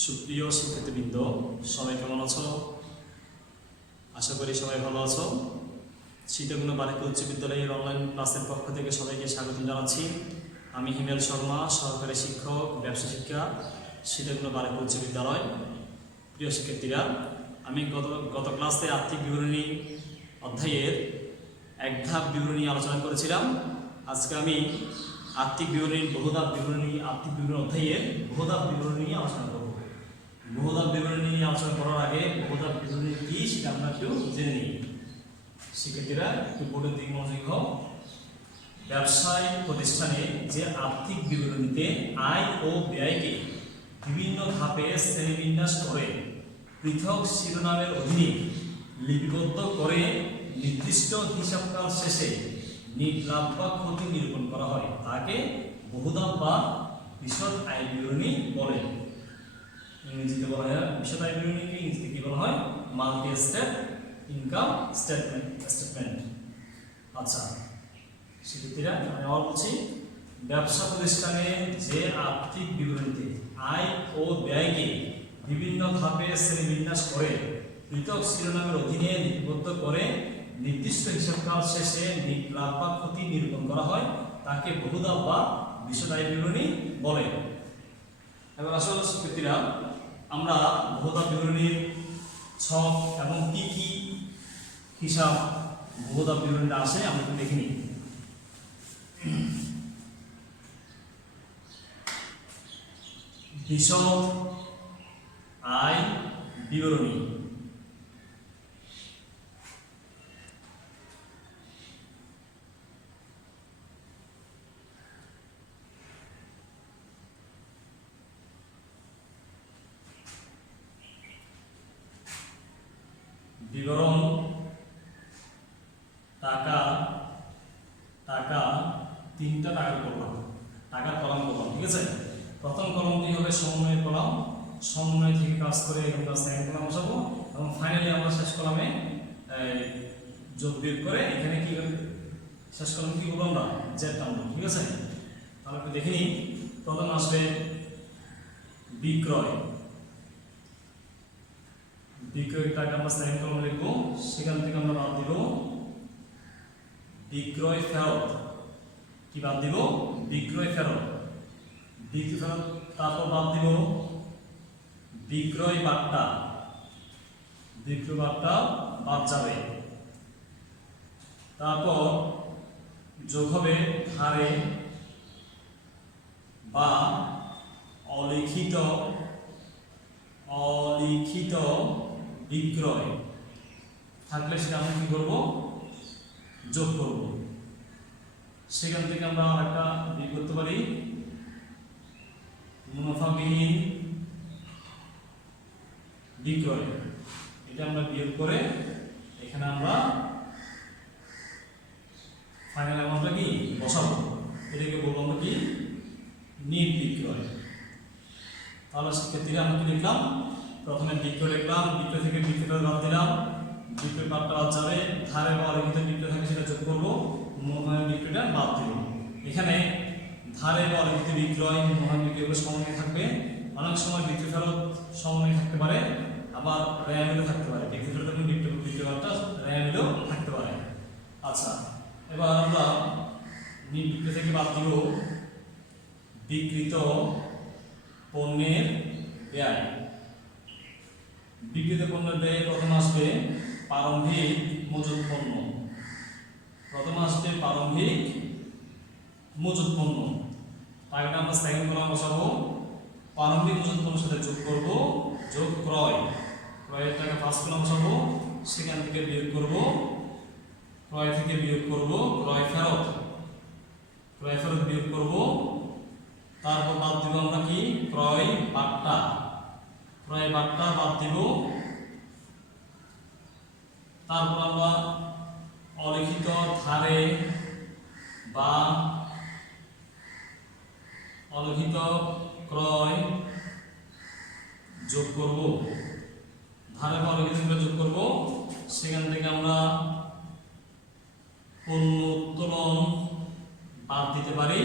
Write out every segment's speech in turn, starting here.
সুপ্রিয় শিক্ষার্থীবৃন্দ, সবাই কেমন আছো? আশা করি সবাই ভালো আছো। সীতাকুণ্ড বালিকা উচ্চ বিদ্যালয়ের অনলাইন ক্লাসের পক্ষ থেকে সবাইকে স্বাগত জানাচ্ছি। আমি হিমেল শর্মা, সহকারী শিক্ষক, ব্যবসা শিক্ষা, সীতাকুণ্ড বালিকা উচ্চ বিদ্যালয়। প্রিয় শিক্ষার্থীরা, আমি গত ক্লাসে আর্থিক বিবরণী অধ্যায়ের এক ধাপ বিবরণী আলোচনা করেছিলাম। আজকে আমি আর্থিক বিবরণীর বহুধাপ বিবরণী অধ্যায়ের বহুধাপ বিবরণী নিয়ে আলোচনা করব। বহুধাপ বিবরণী নিয়ে আলোচনা করার আগে বহুধাপ বিবরণী কি সেটা আমরা একটু জেনে নিই। শিক্ষার্থীরা একটু বোর্ডের দিকে মনোযোগী হও। ব্যবসায়িক প্রতিষ্ঠানে যে আর্থিক বিবরণীতে আয় ও ব্যয়কে বিভিন্ন ধাপে শ্রেণীবিন্যাস করে পৃথক শিরোনামের অধীনে লিপিবদ্ধ করে নির্দিষ্ট হিসাবকাল শেষে নিট লাভ বা ক্ষতি নিরূপণ করা হয়, তাকে বহুধাপ বা বিশদ আয় বিবরণী বলে। ইংরেজিতে বলা হয় বিশদ আয় বিবরণীকে ইংরেজিতে কি বলা হয়? Multi step income statement. আচ্ছা শিক্ষার্থীরা, আমি আবার বলছি, ব্যবসা প্রতিষ্ঠানে যে আর্থিক বিবরণীতে আয় ও ব্যয়কে বিভিন্ন ধাপে শ্রেণীবিন্যাস করে পৃথক শিরোনামের অধীনে লিপিবদ্ধ করে নির্দিষ্ট হিসাবকাল শেষে নিট লাভ বা ক্ষতি নিরূপণ করা হয়, তাকে বহুধাপ বা বিশদ আয় বিবরণী বলে। এবার আসল শিক্ষার্থীরা, আমরা বহুধাপ বিবরণীর ছক এবং কি কি হিসাব বহুধাপ বিবরণীতে আসে আমরা একটু দেখে নিই। বিশদ আয় বিবরণী। বিবরণ টাকা তিনটা টাকার কলাম, টাকার কলাম করলাম, ঠিক আছে। প্রথম কলমটি হবে সমন্বয় কলাম, সমন্বয় থেকে কাজ করে এরকম কাজ সেকেন্ড কলাম বসাবো এবং ফাইনালি আমরা শেষ কলামে যোগ বিয়োগ করে এখানে কি শেষ কলামে কি বলবো আমরা? জেড টানবো, ঠিক আছে। তাহলে একটু দেখে নিই। প্রথম আসবে বিক্রয়। বিক্রয়টাকে আমরা সেকেন্ড কলামে লিখবো, সেখান থেকে আমরা বাদ দিব বিক্রয় ফেরত। কি বাদ দিব? বিক্রয় ফেরত। বিক্রয় ফেরত, তারপর বাদ দিব বিক্রয় বাট্টা। বিক্রয় বাট্টা বাদ যাবে। তারপর যোগ হবে ধারে বা অলিখিত বিক্রয় থাকলে সেটা আমরা কি করবো? যোগ করব। সেখান থেকে আমরা একটা বিয়োগ করতে পারি মুনাফাবিহীন বিক্রয়। এটা আমরা বিয়োগ করে এখানে আমরা ফাইনাল অ্যামাউন্টটা কি বসাবো, এটাকে বলবো আমরা কি? নিট বিক্রয়। তাহলে শিক্ষার্থীরা আমরা কি লিখলাম? প্রথমে বিক্রয় লিখলাম, বিক্রয় থেকে বিক্রয় বাদ দিলাম, বিক্রয় বাদটা বাদ যাবে, ধারে বা অলিখিত বিক্রয় থাকে সেটা যোগ করবো, মূলধনের বিক্রয়টা বাদ দিব। এখানে ধারে বা অলিখিত বিক্রয় মূলধন বিক্রয়গুলো সমন্বয় থাকবে। অনেক সময় বিক্রয় ফেরত সমন্বয় থাকতে পারে, আবার রেয়ামিলও থাকতে পারে। বিক্রয় ফেরত এবং বিক্রয় বাদটা রেয়ামিলও থাকতে পারে। আচ্ছা, এবার আমরা নিট বিক্রয় থেকে বাদ দিব বিক্রিত পণ্যের ব্যয়। বিক্রিত পণ্যের ব্যয়ে প্রথম আসবে প্রারম্ভিক মজুত পণ্য। প্রথম আসবে প্রারম্ভিক মজুত পণ্য। টাকাটা আমরা সেকেন্ড কলাম বসাবো, প্রারম্ভিক মজুত পণ্যের সাথে যোগ করব, যোগ ক্রয়। ক্রয়ের টাকা ফার্স্ট কলাম বসাবো, সেখান থেকে বিয়োগ করব, ক্রয় থেকে বিয়োগ করব ক্রয় ফেরত। ক্রয় ফেরত বিয়োগ করব, তারপর বাদ দিব আমরা কি? ক্রয় বাট্টা। ক্রয় বাট্টা বাদ দিব। তারপর আমরা অলিখিত ধারে বা অলিখিত ক্রয় যোগ করব, ধারে বা অলিখিত যোগ করব। সেখান থেকে আমরা পণ্য উত্তোলন বাদ দিতে পারি।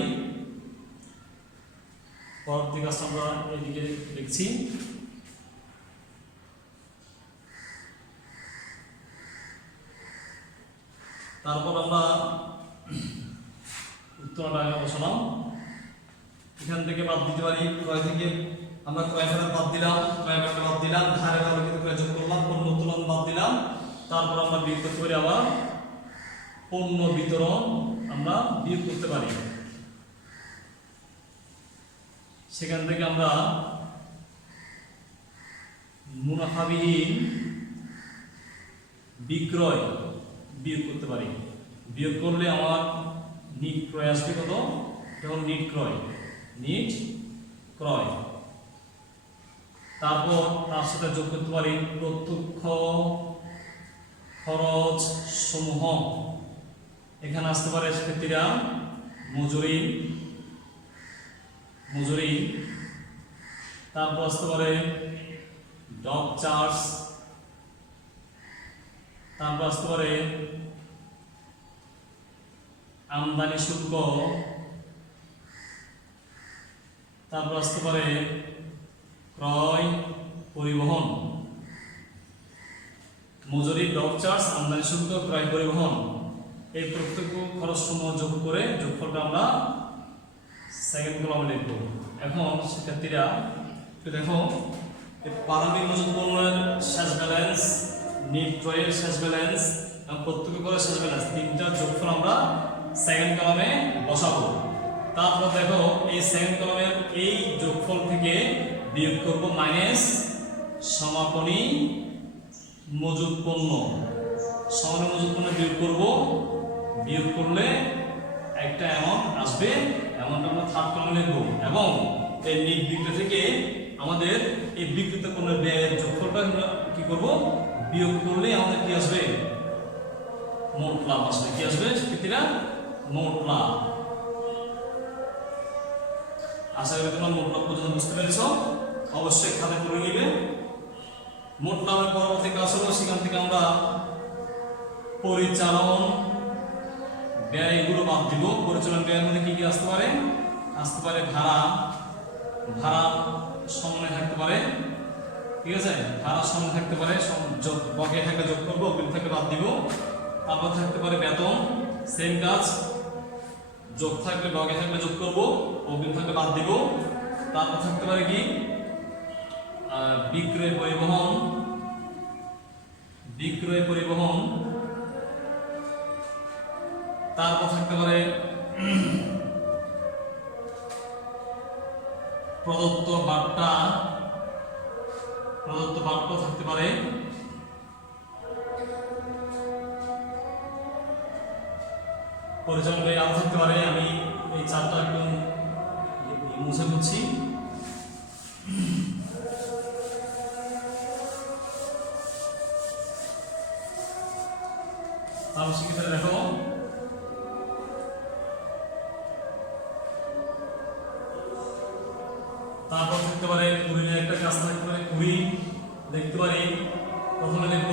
পরবর্তী কাজটা আমরা এদিকে লিখছি তারপর আমরা উত্তরটা আগে বসালাম। এখান থেকে বাদ দিতে পারি ক্রয় থেকে আমরা ক্রয় ফেরত বাদ দিলাম, ক্রয় ফেরত বাদ দিলাম, ধারে ব্যবহৃত ক্রয় যোগ করলাম, পণ্য উত্তোলন বাদ দিলাম। তারপর আমরা বিয়োগ করতে পারি আবার পণ্য বিতরণ আমরা বিয়োগ করতে পারি। সেখান থেকে আমরা মুনাফাবিহীন বিক্রয় বিয়োগ করতে পারি। বিয়োগ করলে আমার নিট ক্রয় আসবে কত? তখন নিট ক্রয়, নিট ক্রয়। তারপর তার সাথে যোগ করতে পারি প্রত্যক্ষ খরচ সমূহ। এখানে আসতে পারে শিক্ষার্থীরা মজুরি, মজুরি। তারপর আসতে পারে ডক চার্জ, তারপর আসতে পারে আমদানি শুল্ক, তারপর আসতে পারে ক্রয় পরিবহন। মজুরি, ডক চার্জ, আমদানি শুল্ক, ক্রয় পরিবহন, এই প্রত্যেক খরচসমূহ যোগ করে যোগফলটা আমরা সেকেন্ড কলামে লিখব। এখন শিক্ষার্থীরা একটু দেখো, প্রারম্ভিক মজুত পণ্যের শেষ ব্যালেন্স, নিট ক্রয়ের শেষ ব্যালেন্স এবং প্রত্যক্ষ করের শেষ ব্যালেন্স, তিনটা যোগফল আমরা সেকেন্ড কলামে বসাবো। তারপর দেখো এই সেকেন্ড কলামের এই যোগফল থেকে বিয়োগ করব মাইনাস সমাপনী মজুত পণ্য। সমাপনী মজুত পণ্য বিয়োগ করব, বিয়োগ করলে একটা অ্যামাউন্ট আসবে, অ্যামাউন্ট আমরা থার্ড কলামে লিখব। এবং এই নিট বিক্রয় থেকে আমাদের এই বিক্রিত পণ্যের ব্যয়ের যোগফলটা কি করব? বিয়োগ করলে আমাদের কি আসবে? মোট লাভ আসবে। কি আসবে শিক্ষার্থীরা? মোট লাভ। আশা করি তোমরা মোট লাভ পর্যন্ত বুঝতে পেরেছ। অবশ্যই খাতা করে নিবে। মোট লাভের পরবর্তী কাজ হলো সেখান থেকে আমরা পরিচালন ব্যয়গুলো বাদ দিব। পরিচালন ব্যয়ের মধ্যে কি কি আসতে পারে? আসতে পারে ভাড়া, ভাড়া সমন্বয় থাকতে পারে, ঠিক আছে, ভাড়া সমন্বয় থাকতে পারে, বকেয়া থাকলে যোগ করবো, অগ্রিম থাকলে বাদ দিব। তারপর থাকতে পারে বেতন, সেম কাজ, যোগ থাকলে বকেয়া থাকলে যোগ করবো, অগ্রিম থাকলে বাদ দিব। তারপর থাকতে পারে কি বিক্রয় পরিবহন, বিক্রয় পরিবহন। তারপর থাকতে পারে প্রদত্ত বার্তা, প্রদত্ত বার্তা থাকতে পারে। পরিচালন ব্যয় আরো থাকতে পারে। আমি এই চারটা একটু মুছে দিচ্ছি। তাহলে সেক্ষেত্রে দেখো তারপর থাকতে পারে কুড়ি, একটা কাজ থাকতে পারে কুড়ি দেখতে পারি। প্রথমে লিখব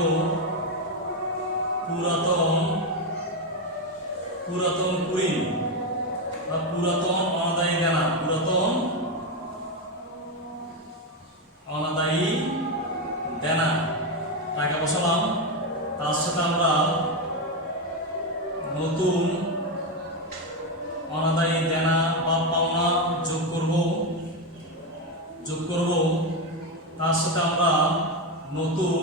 পুরাতন, পুরাতন কুড়ি বা পুরাতন অনাদায়ী দেনা, পুরাতন অনাদায়ী দেনা টাকা বসালাম। তার সাথে আমরা নতুন অনাদায়ী দেনা বা পাওনা যোগ করব, যোগ করব। তার সাথে আমরা নতুন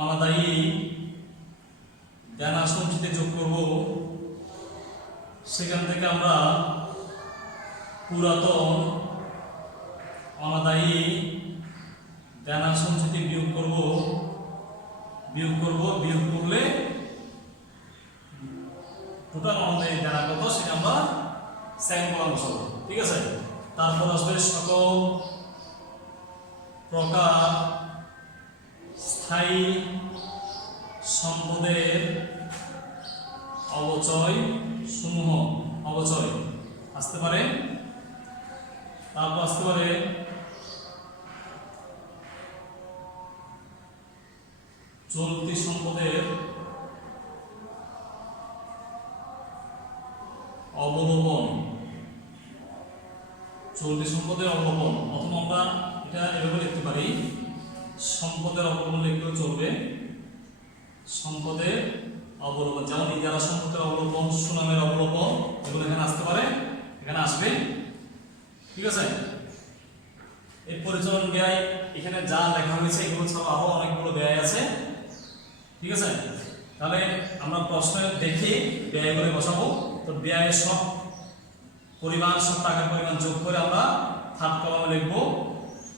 অনাদায়ী দেনা সঞ্চিতে যোগ করব। সেখান থেকে আমরা পুরাতন অনাদায়ী দেনা সঞ্চিতি বিয়োগ করব, বিয়োগ করব। বিয়োগ করলে টোটাল অনাদায়ী দেনা কত সেটা আমরা সেকেন্ড কলাম বসাবো, ঠিক আছে। তারপর আসবে সকল প্রকার স্থায়ী সম্পদের অবচয় সমূহ, অবচয় আসতে পারে। তারপর আসতে পারে চলতি সম্পদের অবলোপন, চলতি সম্পদের অবলোপন। অথবা আমরা এটা এভাবে লিখতে পারি, সম্পদের অবলোপন লিখলেও চলবে। সম্পদের অবলম্বন, যেমন ইজারা সম্পত্তির অবলম্বন, সুনামের অবলম্বন, এগুলো এখানে আসতে পারে, এখানে আসবে। ঠিক আছে, এই পরিচালন ব্যয় এখানে যা লেখা হয়েছে এগুলো ছাড়া আরো অনেকগুলো ব্যয় আছে। ঠিক আছে, তাহলে আমরা প্রশ্ন দেখে ব্যয়গুলো বসাবো। তো ব্যয়ের সব পরিমাণ, সব টাকার পরিমাণ যোগ করে আমরা থার্ড কলামে লিখবো।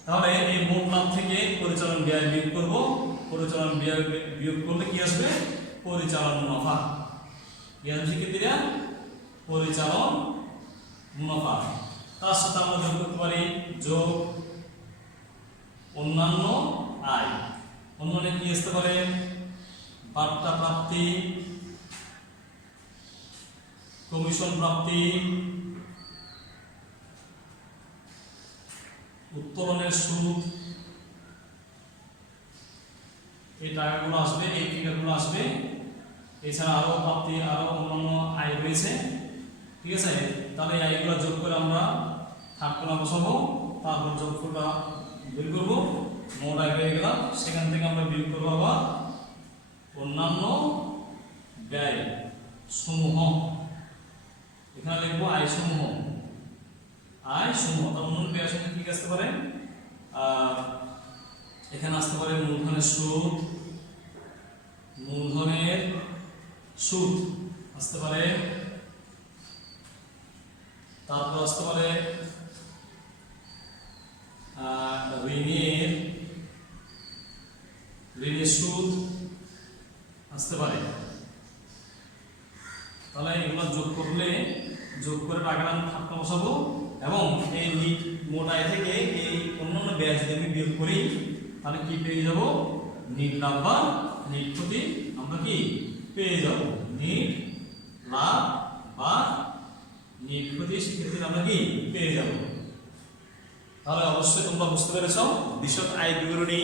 তাহলে এই মোট লাভ থেকে পরিচালন ব্যয় বিয়োগ করব। পরিচালন ব্যয় বিয়োগ করলে কি আসবে? পরিচালন মুনাফা। কি আসবে শিক্ষার্থীরা? পরিচালন মুনাফা। তার সাথে আমরা যোগ করতে পারি যোগ অন্যান্য আয়। অন্যান্য কি আসতে পারে? বার্তা প্রাপ্তি, কমিশন প্রাপ্তি, উত্তোলনের সুদ, এই টাকাগুলো আসবে, এই ফিগারগুলো আসবে। এছাড়া আরো প্রাপ্তি, আরো অন্যান্য আয় রয়েছে। ঠিক আছে, তাহলে এই আয়গুলো যোগ করে আমরা থার্ড কলামে বসাবো। তারপর যোগফলটা বের করবো, মোট আয় হয়ে গেল। সেখান থেকে আমরা বিয়োগ করবো আবার অন্যান্য ব্যয় সমূহ। এখানে লিখবো আয় সমূহ, আয় সমূহ। তার অন্যান্য ব্যয় সমূহ কি আসতে পারে? এখানে আসতে পারে মূলধনের সুদ, মূলধনের সুদ আসতে পারে। তারপর আসতে পারে ঋণের সুদ আসতে পারে। তাহলে এগুলো যোগ করে টাকাটা আমি থাকতে বসাবো, এবং এই মোট আয় থেকে এই অন্যান্য ব্যয় যদি আমি বিয়োগ করি তাহলে কি পেয়ে যাব? নিট লাভ বা নিট ক্ষতি আমরা কি পেয়ে যাব? নিট লাভ বা নিট ক্ষতি সেক্ষেত্রে আমরা কি পেয়ে যাব। তাহলে অবশ্যই তোমরা বুঝতে পেরেছ বিশদ আয় বিবরণী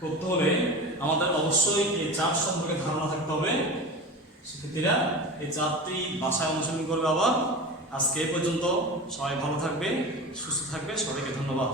করতে হলে আমাদের অবশ্যই এই চার্ট সম্পর্কে ধারণা থাকতে হবে। শিক্ষার্থীরা এই চার্টটি বাসায় অনুসরণ করবে। আবার আজকে এই পর্যন্ত, সবাই ভালো থাকবে, সুস্থ থাকবে, সবাইকে ধন্যবাদ।